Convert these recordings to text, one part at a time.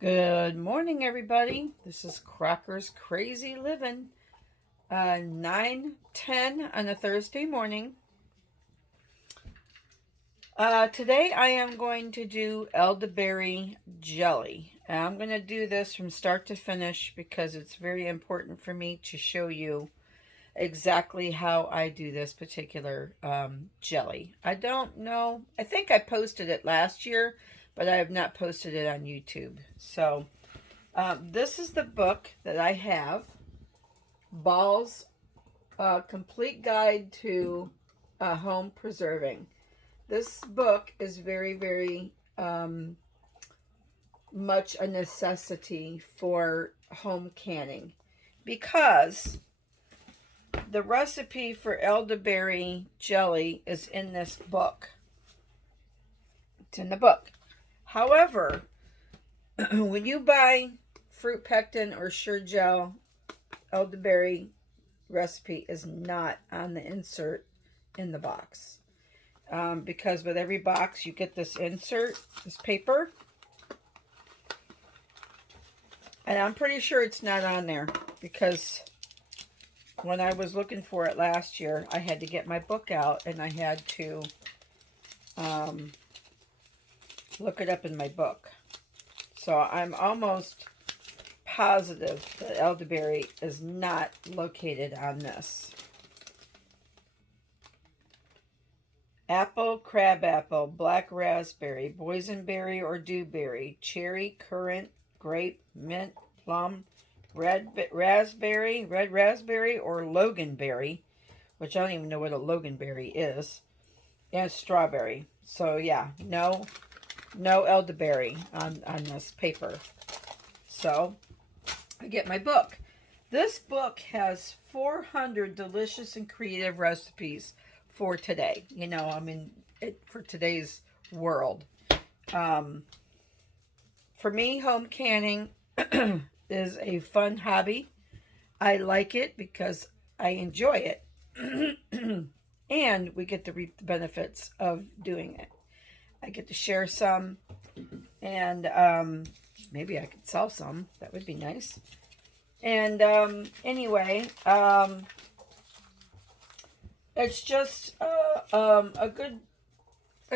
Good morning, everybody. This is Crocker's Crazy Living, 9:10 on a Thursday morning. Today I am going to do elderberry jelly. I'm going to do this from start to finish because it's very important for me to show you exactly how I do this particular jelly. I don't know. I think I posted it last year, but I have not posted it on YouTube. So this is the book that I have, Ball's Complete Guide to Home Preserving. This book is very much a necessity for home canning because the recipe for elderberry jelly is in this book. It's in the book. However, when you buy fruit pectin or Sure-Gel, elderberry recipe is not on the insert in the box. Because with every box you get this insert, this paper, and I'm pretty sure it's not on there because when I was looking for it last year, I had to get my book out and I had to look it up in my book. So I'm almost positive that elderberry is not located on this. Apple, crabapple, black raspberry, boysenberry or dewberry, cherry, currant, grape, mint, plum, red raspberry, or loganberry, which I don't even know what a loganberry is, and strawberry. So yeah, no elderberry on this paper. So I get my book. This book has 400 delicious and creative recipes for today. For today's world. For me, home canning is a fun hobby. I like it because I enjoy it. And we get to reap the benefits of doing it. I get to share some, and maybe I could sell some. That would be nice. And anyway, it's just a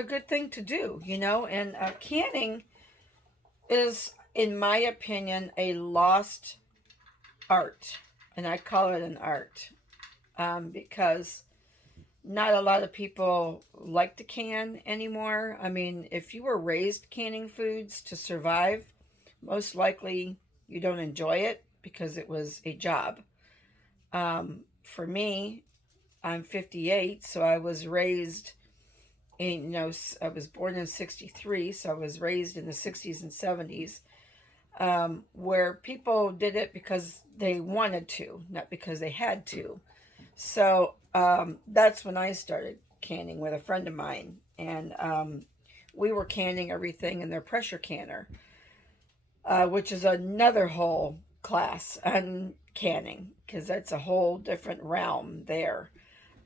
good thing to do, And canning is, in my opinion, a lost art, and I call it an art because not a lot of people like to can anymore. I mean, if you were raised canning foods to survive, most likely you don't enjoy it because it was a job. For me, I'm 58, so I was raised I was born in 63, so I was raised in the 60s and 70s, where people did it because they wanted to, not because they had to. So that's when I started canning with a friend of mine, and we were canning everything in their pressure canner, which is another whole class on canning because that's a whole different realm there.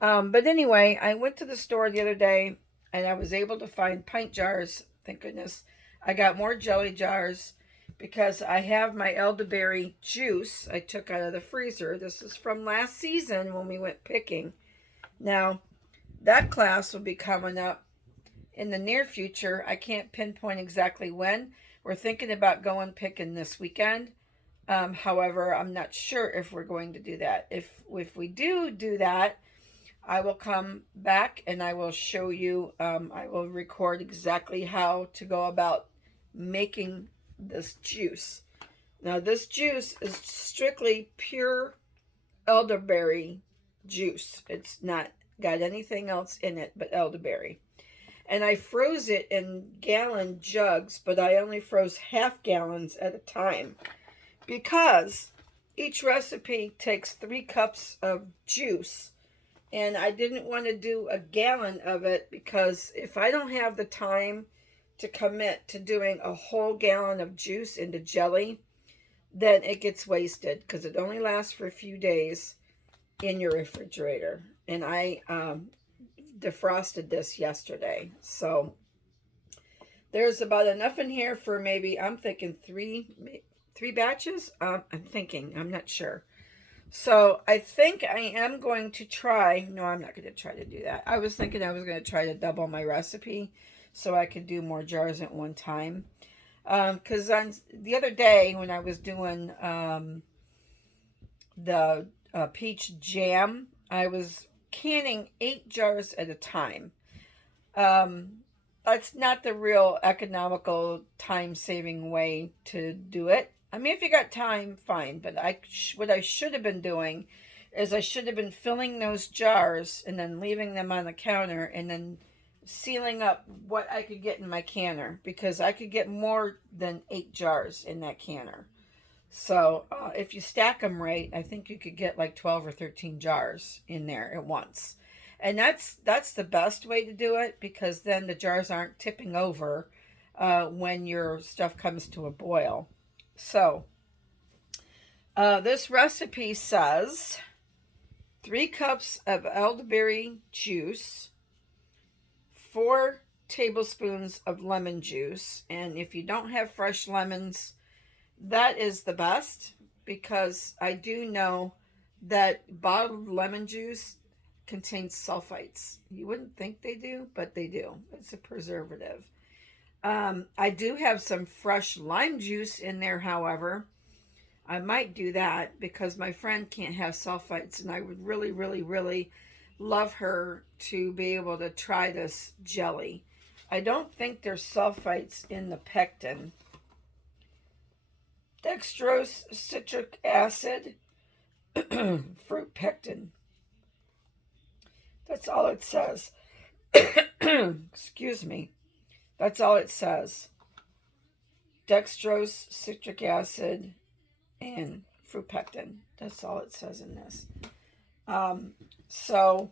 But anyway, I went to the store the other day and I was able to find pint jars. Thank goodness. I got more jelly jars because I have my elderberry juice I took out of the freezer. This is from last season when we went picking. Now, that class will be coming up in the near future. I can't pinpoint exactly when. We're thinking about going picking this weekend. However, I'm not sure if we're going to do that. If we do that, I will come back and I will show you, I will record exactly how to go about making this juice. Now, this juice is strictly pure elderberry juice. It's not got anything else in it but elderberry. And I froze it in gallon jugs, but I only froze half gallons at a time because each recipe takes 3 cups of juice. And I didn't want to do a gallon of it because if I don't have the time to commit to doing a whole gallon of juice into jelly, then it gets wasted because it only lasts for a few days in your refrigerator. And I defrosted this yesterday. So There's about enough in here for maybe, I'm thinking three batches. I'm thinking, I'm not sure. So I think I am going to try. No, I'm not going to try to do that. I was thinking I was going to try to double my recipe so I could do more jars at one time. Because on the other day when I was doing the peach jam, I was canning 8 jars at a time. Um, that's not the real economical, time-saving way to do it. I mean, if you got time, fine. But what I should have been doing is I should have been filling those jars and then leaving them on the counter and then sealing up what I could get in my canner, because I could get more than 8 jars in that canner. So if you stack them right, I think you could get like 12 or 13 jars in there at once. And that's the best way to do it, because then the jars aren't tipping over when your stuff comes to a boil. So this recipe says 3 cups of elderberry juice, 4 tablespoons of lemon juice. And if you don't have fresh lemons, that is the best, because I do know that bottled lemon juice contains sulfites. You wouldn't think they do, but they do. It's a preservative. I do have some fresh lime juice in there, however. I might do that because my friend can't have sulfites, and I would really, really, really love her to be able to try this jelly. I don't think there's sulfites in the pectin. Dextrose, citric acid, fruit pectin. That's all it says. Excuse me. That's all it says. Dextrose, citric acid, and fruit pectin. That's all it says in this. So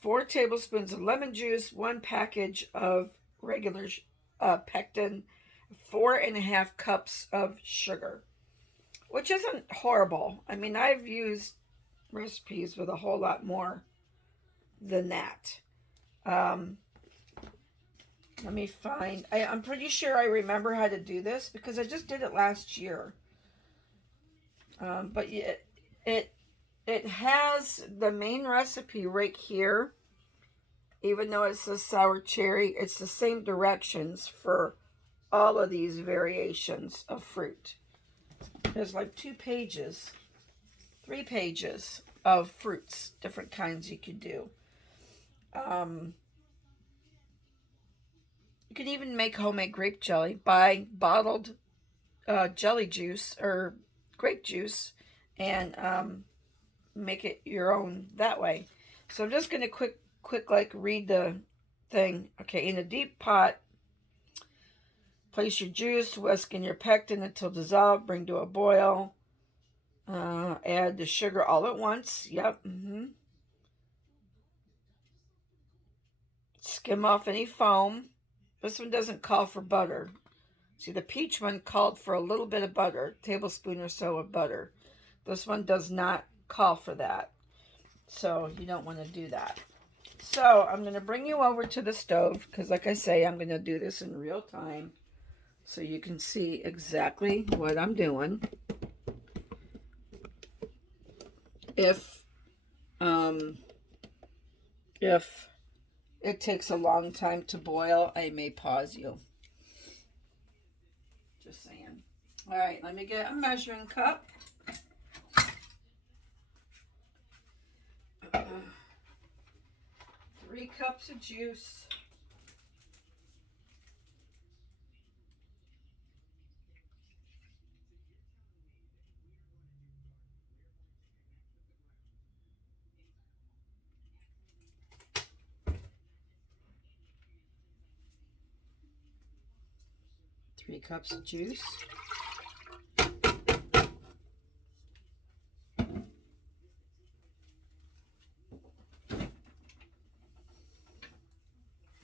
4 tablespoons of lemon juice, 1 package of regular pectin, 4.5 cups of sugar, which isn't horrible. I mean, I've used recipes with a whole lot more than that. Let me find. I'm pretty sure I remember how to do this because I just did it last year. But it has the main recipe right here. Even though it says sour cherry, it's the same directions for all of these variations of fruit. There's like 2 pages, 3 pages of fruits, different kinds you could do. You can even make homemade grape jelly. Buy bottled jelly juice or grape juice and make it your own that way. So I'm just going to quick like read the thing. Okay, in a deep pot, place your juice, whisk in your pectin until dissolved, bring to a boil. Add the sugar all at once. Yep. Skim off any foam. This one doesn't call for butter. See, the peach one called for a little bit of butter, a tablespoon or so of butter. This one does not call for that. So you don't want to do that. So I'm going to bring you over to the stove because, like I say, I'm going to do this in real time so you can see exactly what I'm doing. If it takes a long time to boil, I may pause you. Just saying. All right, let me get a measuring cup. 3 cups of juice. Three cups of juice.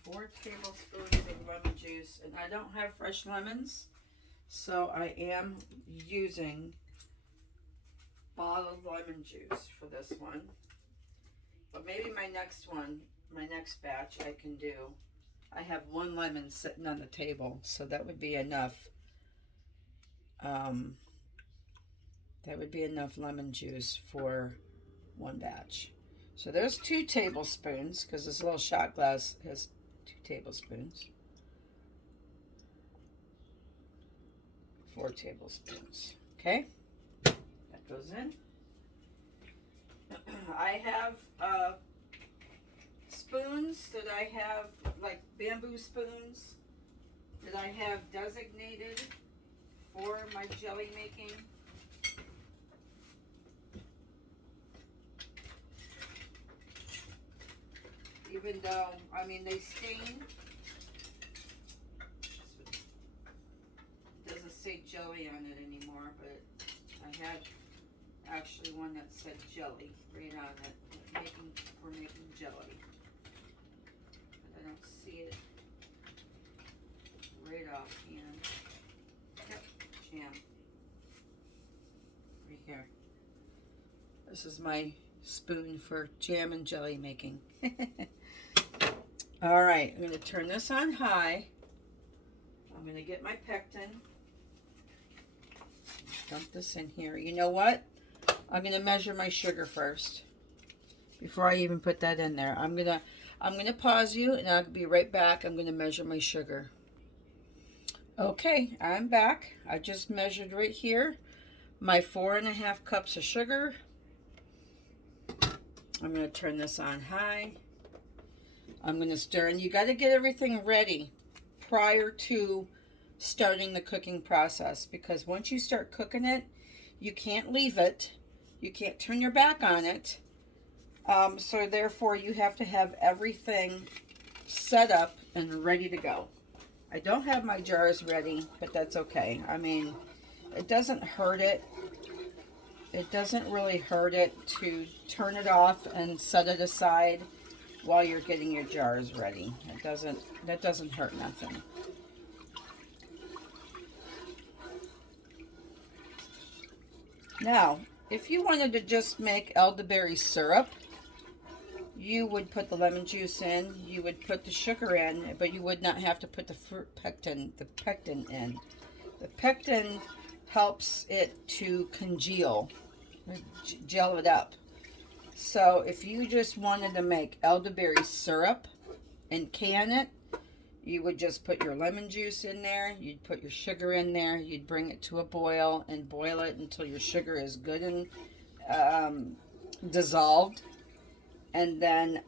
4 tablespoons of lemon juice, and I don't have fresh lemons, so I am using bottled lemon juice for this one. But maybe my next batch I can do I have one lemon sitting on the table, so that would be enough. That would be enough lemon juice for one batch. So there's 2 tablespoons, because this little shot glass has 2 tablespoons. 4 tablespoons. Okay, that goes in. I have spoons that I have, like bamboo spoons, that I have designated for my jelly making. Even though, I mean, they stain. It doesn't say jelly on it anymore, but I had actually one that said jelly right on it, for making jelly. But I don't see it right offhand. Yep, jam. Right here. This is my spoon for jam and jelly making. All right, I'm going to turn this on high. I'm going to get my pectin. Dump this in here. You know what? I'm going to measure my sugar first before I even put that in there. I'm going to pause you, and I'll be right back. I'm going to measure my sugar. Okay, I'm back. I just measured right here my 4.5 cups of sugar. I'm going to turn this on high. I'm going to stir, and you got to get everything ready prior to starting the cooking process, because once you start cooking it, you can't leave it. You can't turn your back on it. So therefore, you have to have everything set up and ready to go. I don't have my jars ready, but that's okay. I mean, it doesn't hurt it. It doesn't really hurt it to turn it off and set it aside while you're getting your jars ready. That doesn't hurt nothing. Now, if you wanted to just make elderberry syrup, you would put the lemon juice in, you would put the sugar in, but you would not have to put the pectin in. The pectin helps it to congeal, gel it up. So if you just wanted to make elderberry syrup and can it, you would just put your lemon juice in there, you'd put your sugar in there, you'd bring it to a boil and boil it until your sugar is good and dissolved. And then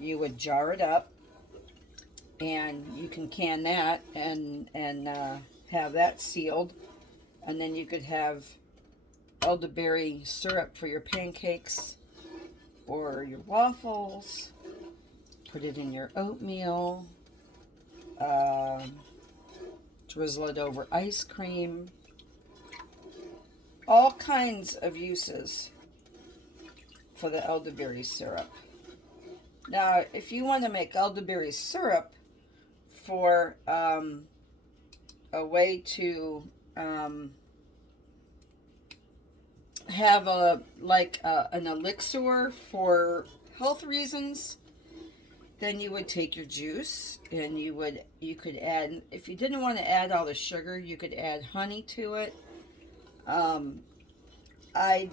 you would jar it up, and you can can that and have that sealed. And then you could have elderberry syrup for your pancakes or your waffles. Put it in your oatmeal. Drizzle it over ice cream. All kinds of uses for the elderberry syrup. Now, if you want to make elderberry syrup for a way to have an elixir for health reasons, then you would take your juice and you could add, if you didn't want to add all the sugar, you could add honey to it.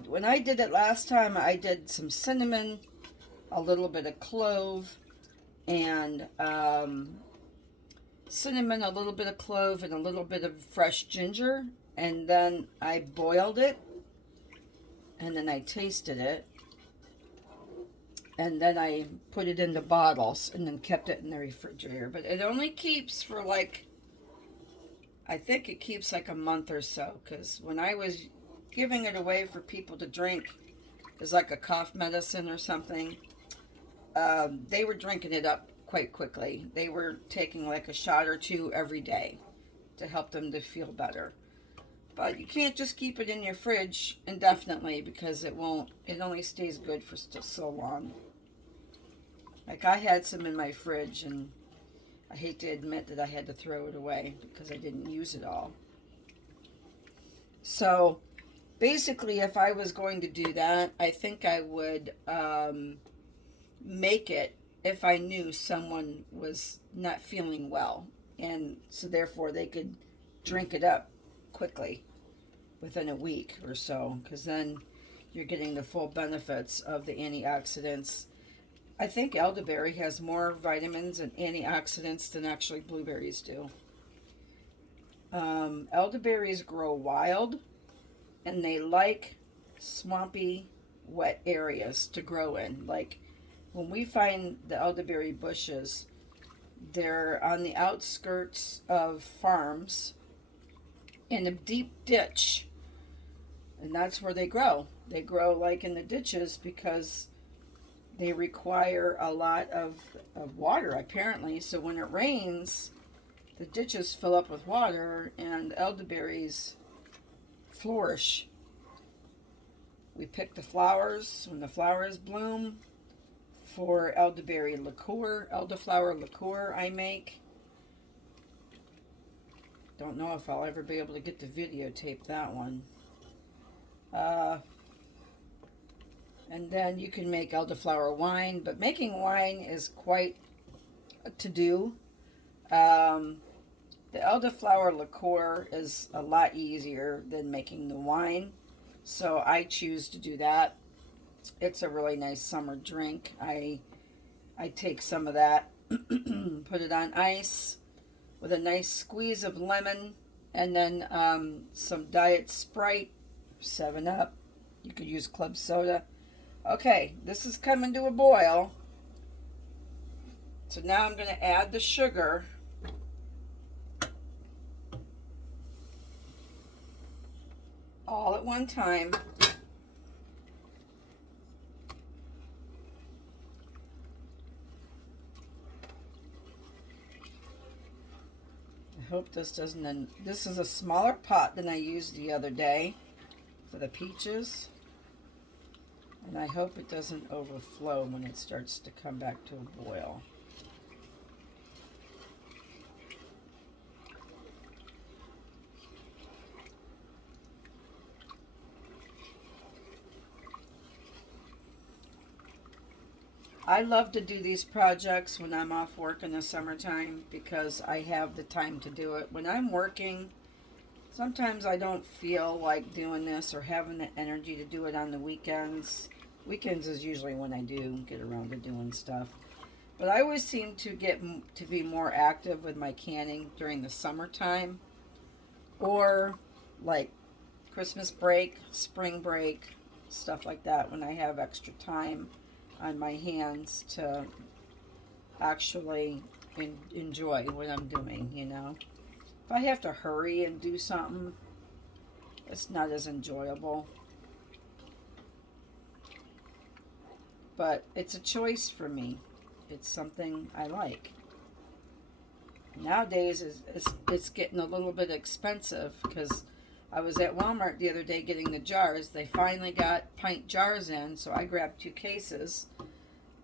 When I did it last time, I did some cinnamon, a little bit of clove, and cinnamon, a little bit of clove, and a little bit of fresh ginger. And then I boiled it, and then I tasted it, and then I put it into bottles and then kept it in the refrigerator. But it only keeps for I think it keeps like a month or so, because when I was giving it away for people to drink as like a cough medicine or something, they were drinking it up quite quickly. They were taking like a shot or 2 every day to help them to feel better. But you can't just keep it in your fridge indefinitely, because it only stays good for so long. Like, I had some in my fridge, and I hate to admit that I had to throw it away because I didn't use it all. So basically, if I was going to do that, I think I would make it if I knew someone was not feeling well, and so therefore they could drink it up quickly within a week or so, because then you're getting the full benefits of the antioxidants. I think elderberry has more vitamins and antioxidants than actually blueberries do. Elderberries grow wild, and they like swampy, wet areas to grow in. Like when we find the elderberry bushes, they're on the outskirts of farms in a deep ditch, and that's where they grow. They grow like in the ditches because they require a lot of water, apparently. So when it rains, the ditches fill up with water and elderberries flourish. We pick the flowers when the flowers bloom for elderberry liqueur, elderflower liqueur I make. Don't know if I'll ever be able to get to videotape that one. And then you can make elderflower wine, but making wine is quite a to-do. The elderflower liqueur is a lot easier than making the wine, so I choose to do that. It's a really nice summer drink. I take some of that, put it on ice with a nice squeeze of lemon, and then some Diet Sprite, 7-Up. You could use club soda. Okay, this is coming to a boil. So now I'm going to add the sugar. All at one time. I hope this doesn't. This is a smaller pot than I used the other day for the peaches. And I hope it doesn't overflow when it starts to come back to a boil. I love to do these projects when I'm off work in the summertime because I have the time to do it. When I'm working, sometimes I don't feel like doing this or having the energy to do it on the weekends. Weekends is usually when I do get around to doing stuff. But I always seem to get to be more active with my canning during the summertime, or like Christmas break, spring break, stuff like that, when I have extra time on my hands to actually enjoy what I'm doing, you know. If I have to hurry and do something, it's not as enjoyable. But it's a choice for me. It's something I like. Nowadays, it's getting a little bit expensive because I was at Walmart the other day getting the jars. They finally got pint jars in, so I grabbed 2 cases.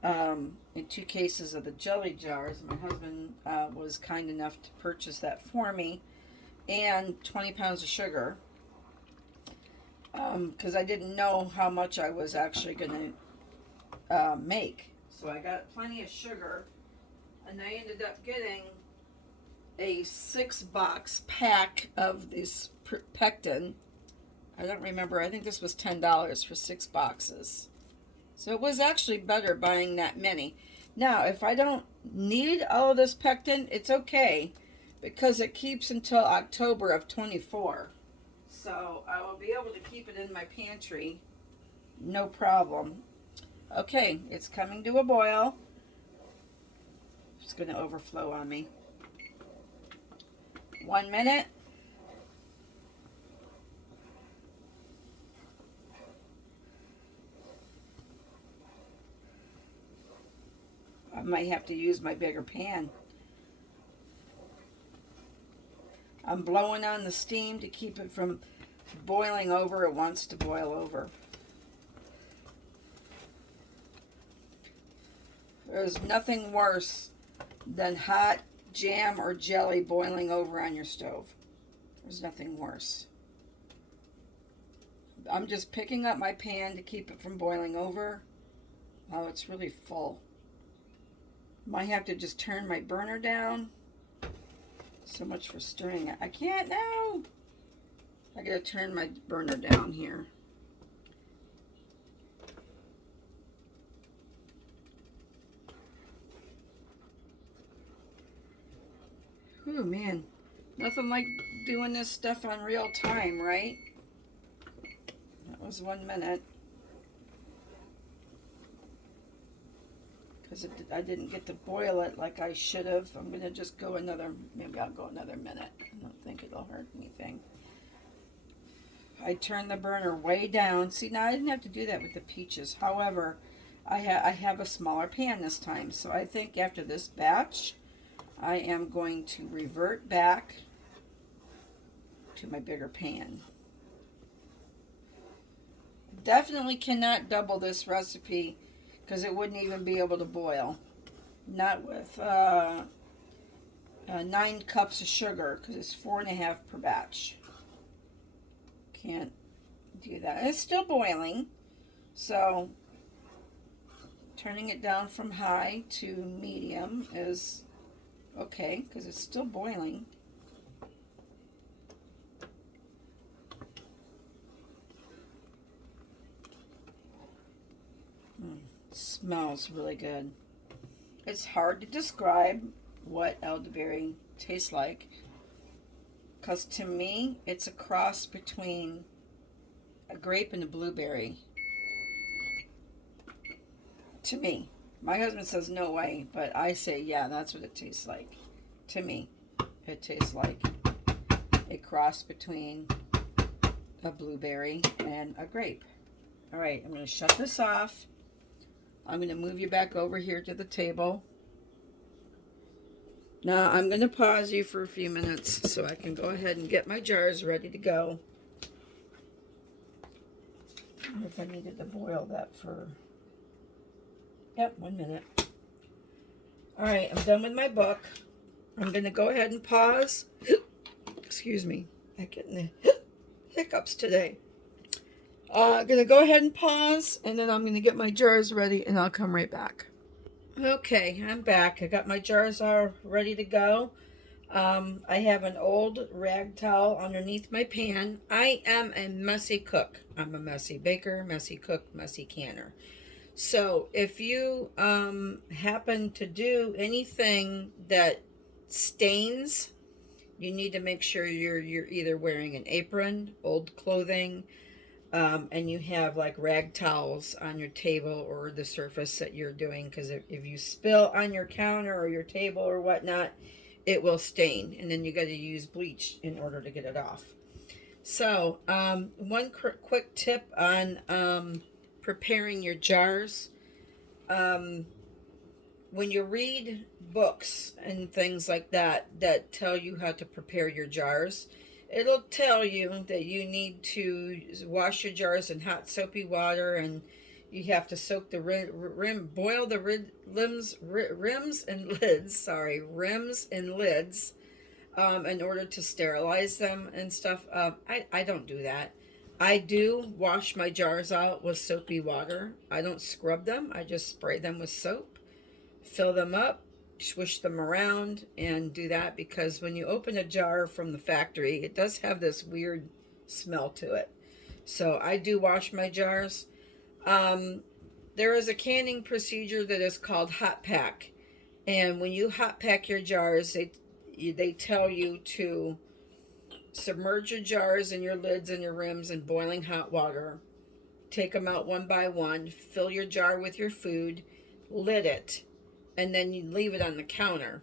And 2 cases of the jelly jars. My husband was kind enough to purchase that for me. And 20 pounds of sugar. Because I didn't know how much I was actually going to make. So I got plenty of sugar. And I ended up getting a 6-box pack of this pectin. I don't remember. I think this was $10 for 6 boxes. So it was actually better buying that many. Now, if I don't need all of this pectin, it's okay because it keeps until October of 24. So I will be able to keep it in my pantry. No problem. Okay, it's coming to a boil. It's going to overflow on me. 1 minute. I might have to use my bigger pan. I'm blowing on the steam to keep it from boiling over. It wants to boil over. There's nothing worse than hot jam or jelly boiling over on your stove. There's nothing worse. I'm just picking up my pan to keep it from boiling over. Oh, it's really full. Might have to just turn my burner down. So much for stirring it. I can't now. I gotta turn my burner down here. Oh man, nothing like doing this stuff on real time, right? That was 1 minute. Because I didn't get to boil it like I should have. I'm going to just go maybe I'll go another minute. I don't think it'll hurt anything. I turned the burner way down. See, now I didn't have to do that with the peaches. However, I have a smaller pan this time. So I think after this batch, I am going to revert back to my bigger pan. Definitely cannot double this recipe because it wouldn't even be able to boil. Not with 9 cups of sugar because it's 4.5 per batch. Can't do that. It's still boiling, so turning it down from high to medium is okay because it's still boiling. Smells really good. It's hard to describe what elderberry tastes like because to me it's a cross between a grape and a blueberry. To me. My husband says no way, but I say yeah, that's what it tastes like. To me, it tastes like a cross between a blueberry and a grape. All right, I'm going to shut this off. I'm going to move you back over here to the table. Now, I'm going to pause you for a few minutes so I can go ahead and get my jars ready to go. I wonder if I needed to boil that for... Yep, 1 minute. All right, I'm done with my book. I'm going to go ahead and pause. Excuse me. I'm getting the hiccups today. I'm going to go ahead and pause, and then I'm going to get my jars ready, and I'll come right back. Okay, I'm back. I got my jars all ready to go. I have an old rag towel underneath my pan. I am a messy cook. I'm a messy baker, messy cook, messy canner. So if you happen to do anything that stains, you need to make sure you're either wearing an apron, old clothing, and you have like rag towels on your table or the surface that you're doing, because if you spill on your counter or your table or whatnot, it will stain, and then you got to use bleach in order to get it off. So one quick tip on preparing your jars. When you read books and things like that tell you how to prepare your jars, it'll tell you that you need to wash your jars in hot soapy water, and you have to soak the boil the rims and lids in order to sterilize them and stuff. I don't do that. I do wash my jars out with soapy water. I don't scrub them. I just spray them with soap, fill them up, swish them around, and do that, because when you open a jar from the factory, it does have this weird smell to it. So I do wash my jars. There is a canning procedure that is called hot pack, and when you hot pack your jars, they tell you to submerge your jars and your lids and your rims in boiling hot water, take them out one by one, fill your jar with your food, lid it, and then you leave it on the counter.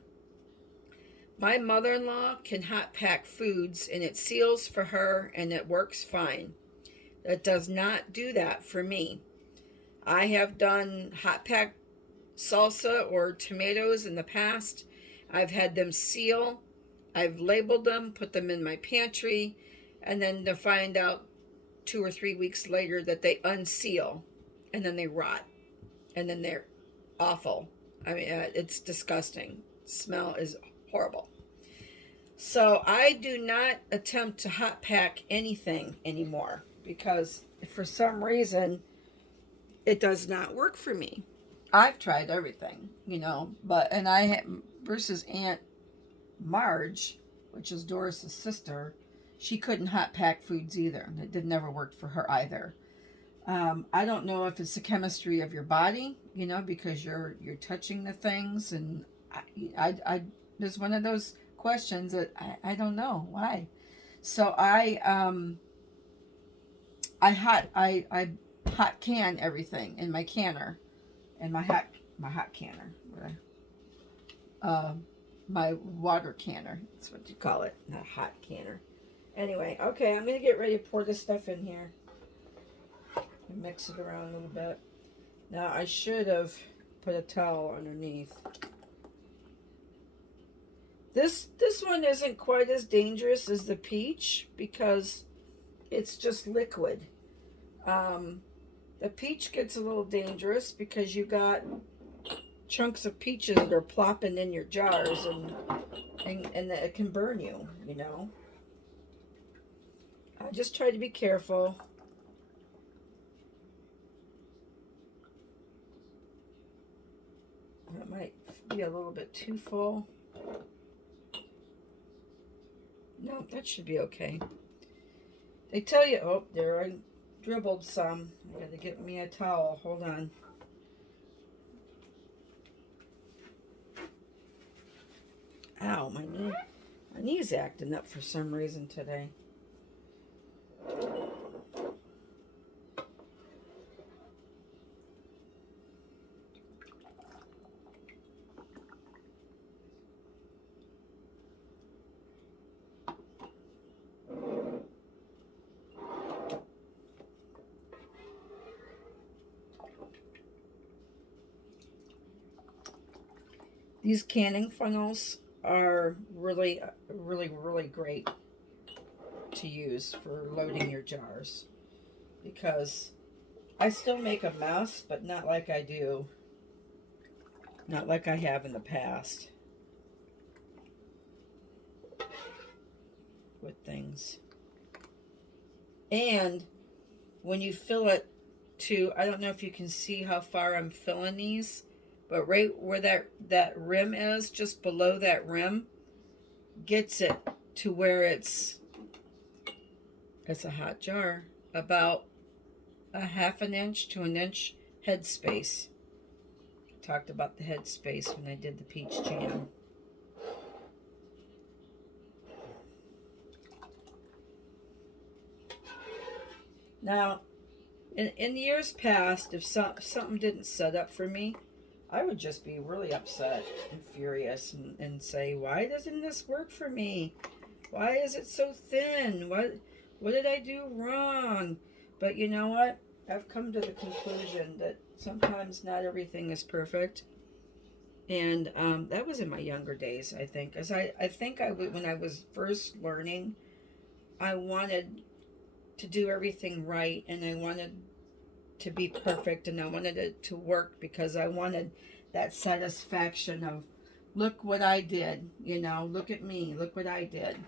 My mother-in-law can hot pack foods, and it seals for her, and it works fine. It does not do that for me. I have done hot pack salsa or tomatoes in the past. I've had them seal. I've labeled them, put them in my pantry, and then to find out 2 or 3 weeks later that they unseal, and then they rot, and then they're awful. I mean, it's disgusting. Smell is horrible. So I do not attempt to hot pack anything anymore, because for some reason it does not work for me. I've tried everything, you know, but, and I had, Bruce's Aunt Marge, which is Doris's sister, she couldn't hot pack foods either. It did never work for her either. I don't know if it's the chemistry of your body, you know, because you're touching the things, and I there's one of those questions that I don't know why. So I hot can everything in my canner, in my hot canner, uh, my water canner. That's what you call it, not hot canner. Anyway, okay, I'm gonna get ready to pour this stuff in here and mix it around a little bit. Now I should have put a towel underneath. This one isn't quite as dangerous as the peach because it's just liquid. Um, the peach gets a little dangerous because you got chunks of peaches that are plopping in your jars, and it can burn you, you know. I just try to be careful. That might be a little bit too full. No, that should be okay. They tell you, oh, there, I dribbled some. I gotta get me a towel. Hold on. Ow, my knee. My knee's acting up for some reason today. These canning funnels are really, really, really great to use for loading your jars because I still make a mess, but not like I do, not like I have in the past with things. And when you fill it to, I don't know if you can see how far I'm filling these, but right where that rim is, just below that rim, gets it to where it's a hot jar, about a half an inch to an inch head space. I talked about the head space when I did the peach jam. Now, in years past, if something didn't set up for me, I would just be really upset and furious and say, why doesn't this work for me? Why is it so thin? What did I do wrong? But you know what? I've come to the conclusion that sometimes not everything is perfect. And that was in my younger days, I think. As I think when I was first learning, I wanted to do everything right, and I wanted to be perfect, and I wanted it to work because I wanted that satisfaction of, look what I did, you know, look at me, look what I did.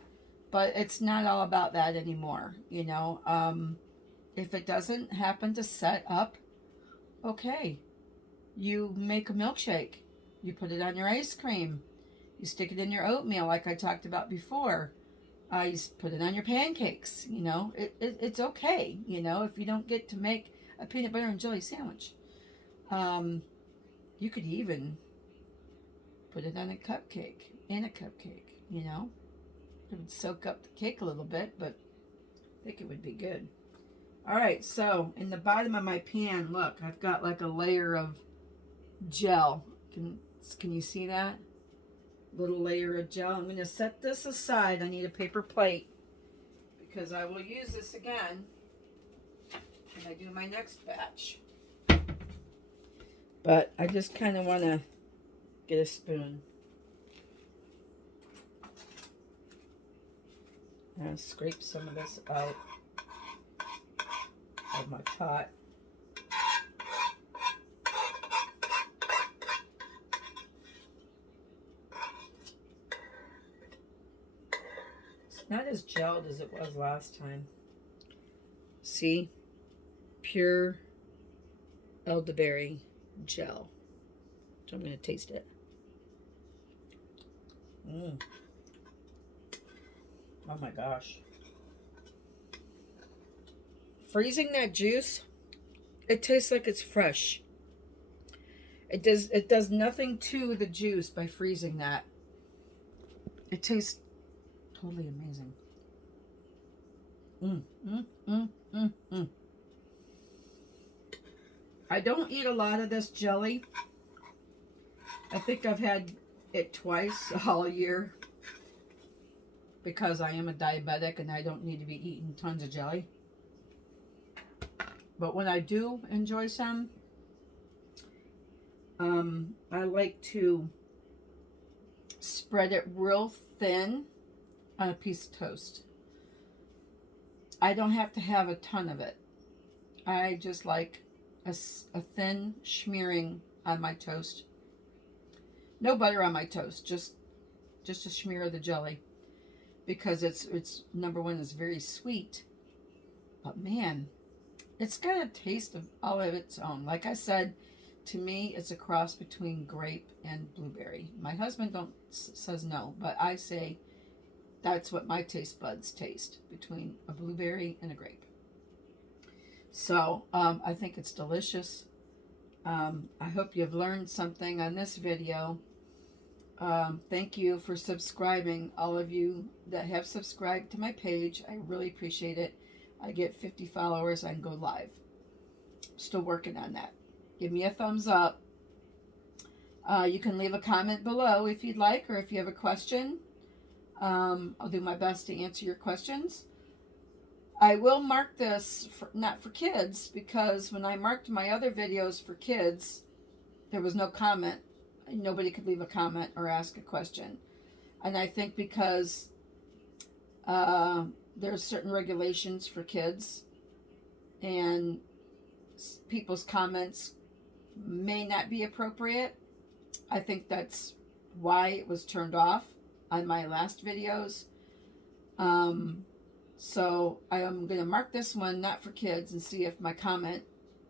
But it's not all about that anymore, you know. If it doesn't happen to set up, okay, you make a milkshake, you put it on your ice cream, you stick it in your oatmeal like I talked about before. You put it on your pancakes, you know. It's okay, you know, if you don't get to make a peanut butter and jelly sandwich. You could even put it on a cupcake, you know. It would soak up the cake a little bit, but I think it would be good. All right, so in the bottom of my pan, look, I've got like a layer of gel. Can you see that? Little layer of gel. I'm going to set this aside. I need a paper plate because I will use this again when I do my next batch. But I just kind of want to get a spoon. And scrape some of this out of my pot. It's not as gelled as it was last time. See? Pure elderberry gel. So I'm going to taste it. Oh my gosh. Freezing that juice, it tastes like it's fresh. It does nothing to the juice by freezing that. It tastes totally amazing. Mm, mm, mm, mm, mm. I don't eat a lot of this jelly. I think I've had it twice all year because I am a diabetic and I don't need to be eating tons of jelly. But when I do enjoy some, I like to spread it real thin on a piece of toast. I don't have to have a ton of it. I just like a thin smearing on my toast. No butter on my toast, just a smear of the jelly, because it's number one, it's very sweet, but man, it's got a taste of all of its own. Like I said, to me, it's a cross between grape and blueberry. My husband says no, but I say that's what my taste buds taste, between a blueberry and a grape. So I think it's delicious. I hope you've learned something on this video. Thank you for subscribing, all of you that have subscribed to my page. I really appreciate it. I get 50 followers, I can go live. Still working on that. Give me a thumbs up. You can leave a comment below if you'd like, or if you have a question. I'll do my best to answer your questions. I will mark this not for kids, because when I marked my other videos for kids, there was no comment. Nobody could leave a comment or ask a question. And I think because there's certain regulations for kids, and people's comments may not be appropriate. I think that's why it was turned off on my last videos. So I am going to mark this one not for kids and see if my comment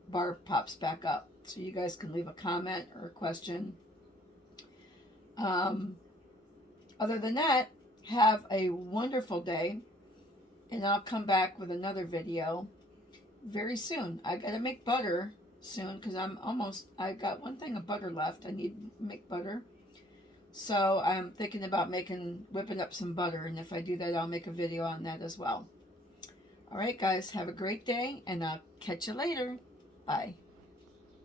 bar pops back up, so you guys can leave a comment or a question. Other than that, have a wonderful day, and I'll come back with another video very soon. I gotta make butter soon, because I got one thing of butter left. I need to make butter. So I'm thinking about whipping up some butter, and if I do that, I'll make a video on that as well. All right, guys, have a great day, and I'll catch you later. Bye.